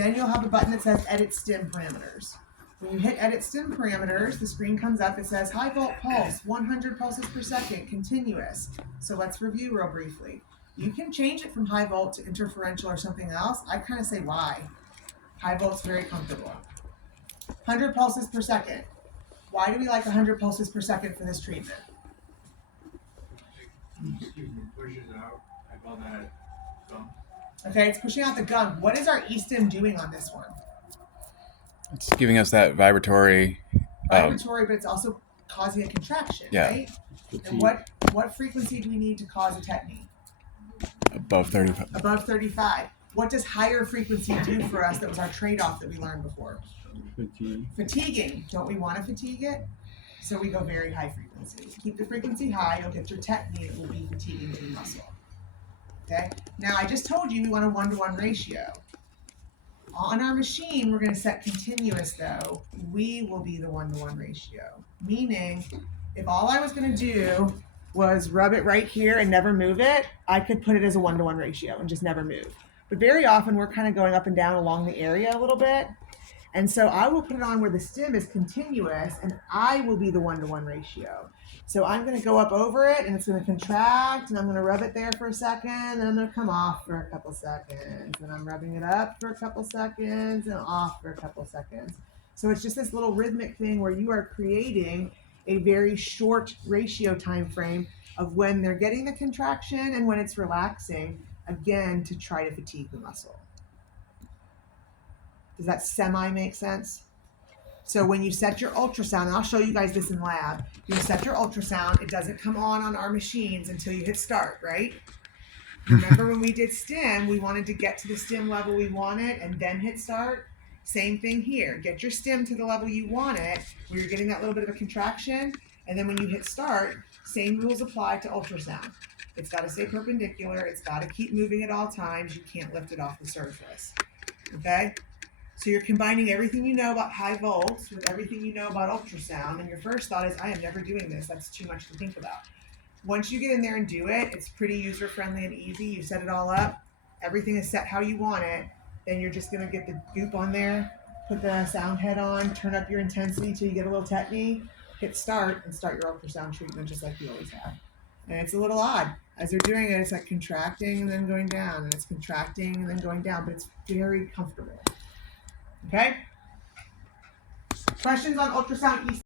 then you'll have a button that says Edit Stim Parameters. When you hit Edit Stim Parameters, the screen comes up. It says high volt pulse, 100 pulses per second, continuous. So let's review real briefly. You can change it from high volt to interferential or something else. I kind of say why. High volt's very comfortable. 100 pulses per second. Why do we like 100 pulses per second for this treatment? Pushes out. I call that gum. Okay, it's pushing out the gum. What is our Estim doing on this one? It's giving us that vibratory. Vibratory, but it's also causing a contraction, Yeah. right? And what frequency do we need to cause a tetany? Above 35. Above 35. What does higher frequency do for us? That was our trade-off that we learned before. Fatiguing. Don't we want to fatigue it? So we go very high frequency. Keep the frequency high, you'll get your tetany. It will be fatiguing to the muscle. Okay? Now, I just told you we want a 1-to-1 ratio. On our machine, we're going to set continuous, though. We will be the 1-to-1 ratio. Meaning, if all I was going to do was rub it right here and never move it, I could put it as a 1-to-1 ratio and just never move. But very often, we're kind of going up and down along the area a little bit. And so I will put it on where the stim is continuous, and I will be the 1-to-1 ratio. So I'm going to go up over it, and it's going to contract, and I'm going to rub it there for a second, and I'm going to come off for a couple seconds, and I'm rubbing it up for a couple seconds, and off for a couple seconds. So it's just this little rhythmic thing where you are creating a very short ratio time frame of when they're getting the contraction and when it's relaxing, again, to try to fatigue the muscle. Does that semi make sense? So when you set your ultrasound, and I'll show you guys this in lab, you set your ultrasound, it doesn't come on our machines until you hit start, right? Remember when we did stim, we wanted to get to the stim level we wanted and then hit start? Same thing here. Get your stim to the level you want it, where you're getting that little bit of a contraction, and then when you hit start, same rules apply to ultrasound. It's got to stay perpendicular, it's got to keep moving at all times, you can't lift it off the surface, okay? So you're combining everything you know about high volts with everything you know about ultrasound, and your first thought is, I am never doing this. That's too much to think about. Once you get in there and do it, it's pretty user-friendly and easy. You set it all up. Everything is set how you want it. Then you're just going to get the goop on there, put the sound head on, turn up your intensity till you get a little tetany, hit start, and start your ultrasound treatment just like you always have. And it's a little odd. As they're doing it, it's like contracting and then going down, and it's contracting and then going down, but it's very comfortable. Okay? Questions on ultrasound